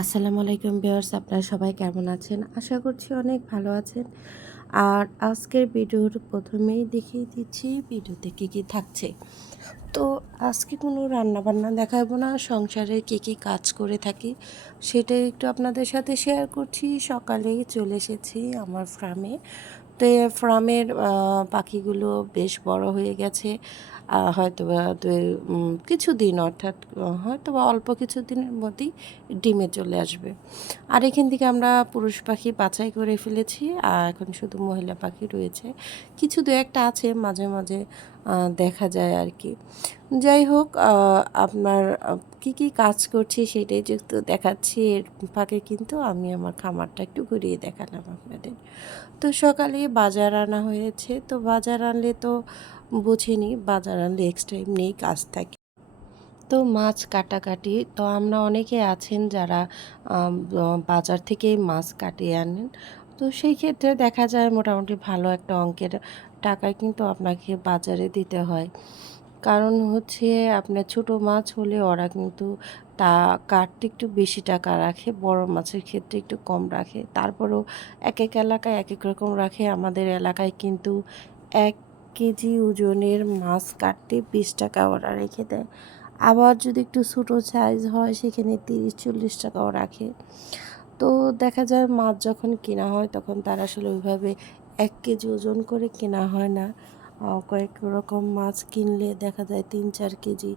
আসসালামু আলাইকুম ভিউয়ার্স, আপনারা সবাই কেমন আছেন? আশা করছি অনেক ভালো আছেন। আর আজকের ভিডিওর প্রথমেই দেখিয়ে দিচ্ছি ভিডিওতে কী কী থাকছে। তো আজকে কোনো রান্নাবান্না দেখাবো না, সংসারে কী কী কাজ করে থাকি, সেটাই একটু আপনাদের সাথে শেয়ার করছি। সকালেই চলে এসেছি আমার ফার্মে তো ফার্মের পাখিগুলো বেশ বড় হয়ে গেছে। হয়তো বা কিছুদিন অর্থাৎ হয়তো বা অল্প কিছুদিনের মধ্যেই ডিমে চলে আসবে। আর এখান থেকে আমরা পুরুষ পাখি বাছাই করে ফেলেছি। আর এখন শুধু মহিলা পাখি রয়েছে। কিছু দু একটা আছে মাঝে মাঝে দেখা যায় আর কি। যাই হোক আপনার কি কি কাজ করছি সেটাই যেহেতু দেখাচ্ছি। এর ফাঁকে কিন্তু আমি আমার খামারটা একটু ঘুরিয়ে দেখালাম আপনাদের। তো সকালে বাজার আনা হয়েছে। তো বাজার আনলে তো বুঝিনি, বাজার আনলে এক্সট্রা এমনিই কাজ থাকে। তো মাছ কাটাকাটি, তো আমরা অনেকে আছেন যারা বাজার থেকে মাছ কাটিয়ে আনেন। তো সেই ক্ষেত্রে দেখা যায় মোটামুটি ভালো একটা অঙ্কের টাকা কিন্তু আপনাকে বাজারে দিতে হয়। কারণ হচ্ছে আপনার ছোট মাছ হলে ওরা কিন্তু তা কাটতে একটু বেশি টাকা রাখে, বড় মাছের ক্ষেত্রে একটু কম রাখে। তারপরেও এক এক এলাকায় এক এক রকম রাখে। আমাদের এলাকায় কিন্তু এক কেজি ওজনের মাছ কাটতে বিশ টাকা ওরা রেখে দেয়। আবার যদি একটু ছোটো সাইজ হয়, সেখানে তিরিশ, চল্লিশ টাকাও রাখে। তো দেখা যায় মাছ যখন কেনা হয়, তখন তার আসলে ওইভাবে এক কেজি ওজন করে কেনা হয় না। কয়েক রকম মাছ কিনলে দেখা যায় তিন চার কেজি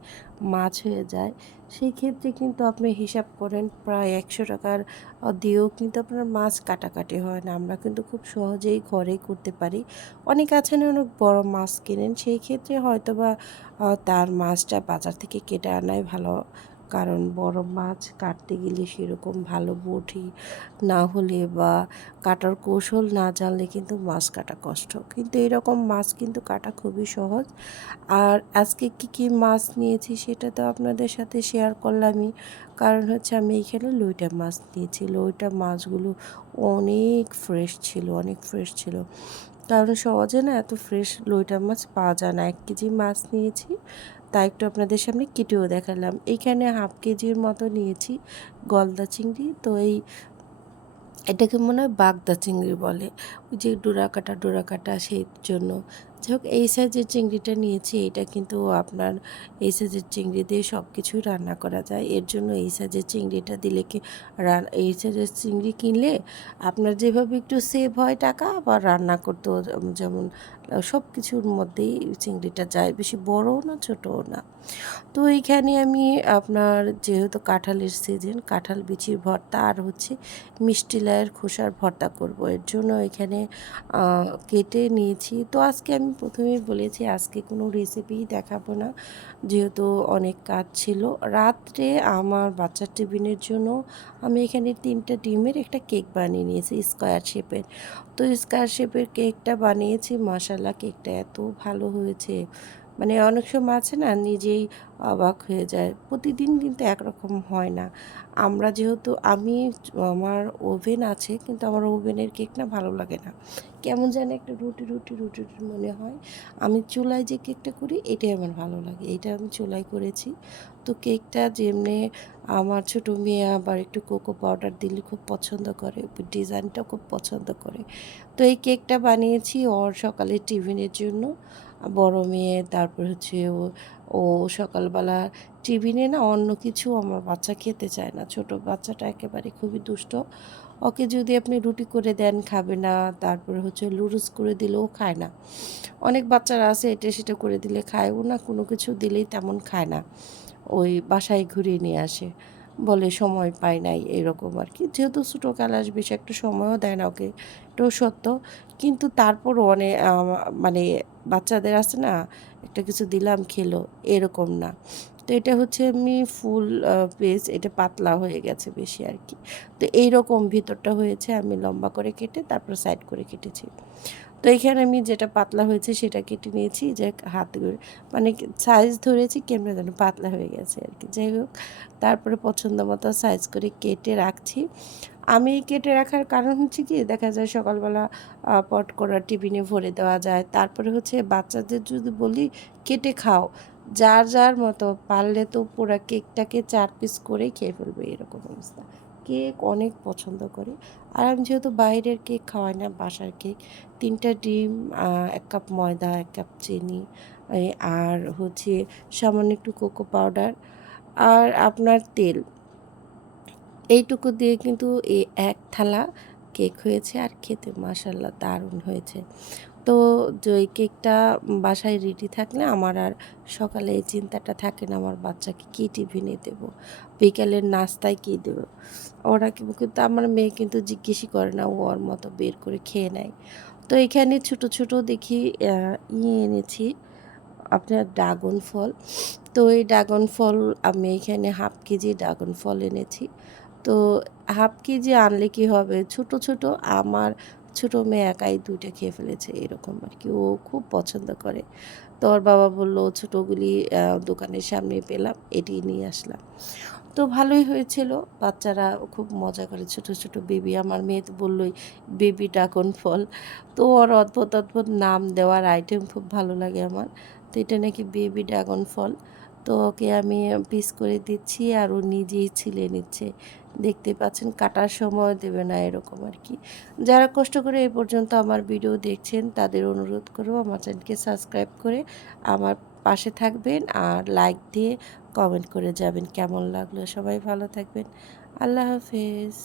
মাছ হয়ে যায়। সেই ক্ষেত্রে কিন্তু আপনি হিসাব করেন প্রায় একশো টাকার দিয়েও কিন্তু আপনার মাছ কাটাকাটি হয় না। আমরা কিন্তু খুব সহজেই ঘরেই করতে পারি। অনেক আছেন অনেক বড় মাছ কেনেন, সেই ক্ষেত্রে হয়তোবা তার মাছটা বাজার থেকে কেটে আনাই ভালো। কারণ বড় মাছ কাটতে গেলে সেরকম ভালো বটি না হলে বা কাটার কৌশল না জানলে কিন্তু মাছ কাটা কষ্ট। কিন্তু এরকম মাছ কিন্তু কাটা খুবই সহজ। আর আজকে কি কি মাছ নিয়েছি সেটা তো আপনাদের সাথে শেয়ার করলামই। কারণ হচ্ছে আমি এইখানে লইটা মাছ নিয়েছি। লইটা মাছগুলো অনেক ফ্রেশ ছিল, অনেক ফ্রেশ ছিল। কারণ সহজে না এত ফ্রেশ লইটা মাছ পাওয়া যায় না। এক কেজি মাছ নিয়েছি, তা একটু আপনাদের সামনে কেটেও দেখালাম। এখানে হাফ কেজির মতো নিয়েছি গলদা চিংড়ি। তো এই এটাকে মনে হয় বাগদা চিংড়ি বলে। ওই যে ডোরা কাটা ডোরা কাটা সেই জন্য যাই এই সাইজের চিংড়িটা নিয়েছি, এটা কিন্তু আপনার এই সাইজের চিংড়ি দিয়ে সব কিছুই রান্না করা যায়। এর জন্য এই সাইজের চিংড়িটা দিলে কি রান, এই সাইজের চিংড়ি কিনলে আপনার যেভাবে একটু সেভ হয় টাকা, আবার রান্না করতেও যেমন সব কিছুর মধ্যেই চিংড়িটা যায়, বেশি বড়ও না, ছোটও না। তো এইখানে আমি আপনার যেহেতু কাঁঠালের সিজন কাঁঠাল, বিচির ভর্তা আর হচ্ছে মিষ্টি লাইয়ের খোসার ভর্তা করব। এর জন্য এখানে কেটে নিয়েছি। তো আজকে আমি প্রথমেই বলেছি, আজকে কোনো রেসিপি দেখাবো না। যেহেতু অনেক কাজ ছিল। রাত্রে আমার বাচ্চার টিফিনের জন্য আমি এখানে তিনটা ডিমের একটা কেক বানিয়ে নিয়েছি স্কোয়ার শেপের তো স্কোয়ার শেপের কেকটা বানিয়েছি। মশালা কেকটা এত ভালো হয়েছে। মানে অনেক সময় আছে না, নিজেই অবাক হয়ে যায়। প্রতিদিন কিন্তু একরকম হয় না। আমরা যেহেতু, আমি আমার ওভেন আছে, কিন্তু আমার ওভেনের কেক না ভালো লাগে না। কেমন যেন একটা রুটি রুটি রুটি রুটি মনে হয়। আমি চুলায় যে কেকটা করি, এটাই আমার ভালো লাগে। এটা আমি চুলায় করেছি। তো কেকটা যেমনি আমার ছোটো মেয়ে আবার একটু কোকো পাউডার দিলে খুব পছন্দ করে ডিজাইনটা খুব পছন্দ করে। তো এই কেকটা বানিয়েছি ওর সকালে টিফিনের জন্য। বড় মেয়ে, তারপর হচ্ছে ও সকালবেলা টিফিনে না অন্য কিছু আমার বাচ্চা খেতে চায় না। ছোট বাচ্চাটা একেবারে খুবই দুষ্ট। ওকে যদি আপনি রুটি করে দেন, খাবে না, তারপর হচ্ছে লুডুস করে দিলেও খায় না। অনেক বাচ্চারা আছে, এটা সেটা করে দিলে খায়ও না, কোনো কিছু দিলেই তেমন খায় না। ওই বাসায় ঘুরিয়ে নিয়ে আসে। বলে সময় পায় নাই, এরকম আর কি যেহেতু ছোটো কাল আসবে, সে একটা সময়ও দেয় না ওকে, এটাও সত্য। কিন্তু তারপরও অনেক মানে বাচ্চাদের আছে না, একটা কিছু দিলাম, খেলো, এরকম না। তো এটা হচ্ছে আমি ফুল পেজ এটা পাতলা হয়ে গেছে বেশি আর কি তো এইরকম ভিতরটা হয়েছে, আমি লম্বা করে কেটে তারপর সাইড করে কেটেছি। তো এখানে আমি যেটা পাতলা হয়েছে সেটা কেটে নিয়েছি, যে হাত মানে সাইজ ধরেছি কেমন যেন পাতলা হয়ে গেছে আর কি যাই হোক, তারপরে পছন্দ মতো সাইজ করে কেটে রাখছি। আমি কেটে রাখার কারণ হচ্ছে কি, দেখা যায় সকালবেলা পট করা টিফিনে ভরে দেওয়া যায়। তারপরে হচ্ছে বাচ্চাদের যদি বলি, কেটে খাও। যার যার মতো পারলে তো পুরো কেকটাকে চার পিস করেই খেয়ে ফেলবে, এরকম অবস্থা। কেক অনেক পছন্দ করে। আর আমি যেহেতু বাইরের কেক খাওয়াই না, বাসার কেক, তিনটা ডিম এক কাপ ময়দা, এক কাপ চিনি আর হচ্ছে সামান্য একটু কোকো পাউডার আর আপনার তেল। এইটুকু দিয়ে কিন্তু এই এক থালা কেক হয়েছে আর খেতে মাসাল্লাহ দারুণ হয়েছে। তো ওই কেকটা বাসায় রেডি থাকলে আমার আর সকালে এই চিন্তাটা থাকে না আমার বাচ্চাকে কী টিফিনে দেবো, বিকালের নাস্তায় কী দেবো। ওরা কিন্তু আমার মেয়ে কিন্তু জিজ্ঞেসই করে না, ও ওর মতো বের করে খেয়ে নেয়। তো এখানে ছোট ছোট দেখি ইয়ে এনেছি, আপনার ড্রাগন ফল। তো এই ড্রাগন ফল আমি এখানে হাফ কেজি ড্রাগন ফল এনেছি। তো হাফ কেজি আনলে কি হবে? ছোট ছোট আমার ছোট মেয়ে একাই দুইটা খেয়ে ফেলেছে, এরকম আর কি ও খুব পছন্দ করে। তো ওর বাবা বলল, ছোটোগুলি দোকানের সামনে পেলাম, এটি নিয়ে আসলাম। তো ভালোই হয়েছিল। বাচ্চারা খুব মজা করে। ছোট ছোট বেবি, আমার মেয়ে তো বললোই, বেবি ড্রাগন ফল। তো ওর অদ্ভুত অদ্ভুত নাম দেওয়ার আইটেম খুব ভালো লাগে আমার। তো এটা নাকি বেবি ড্রাগন ফল। তো ওকে আমি পিস করে দিচ্ছি আর ও নিজেই ছিলে নিচ্ছে। দেখতে পাচ্ছেন কাটার সময় দেবে না এরকম আর কি। যারা কষ্ট করে এ পর্যন্ত আমার ভিডিও দেখছেন, তাদের অনুরোধ করব আমার চ্যানেলকে সাবস্ক্রাইব করে আমার পাশে থাকবেন আর লাইক দিয়ে কমেন্ট করে যাবেন। কেমন লাগল? সবাই ভালো থাকবেন। আল্লাহ হাফেজ।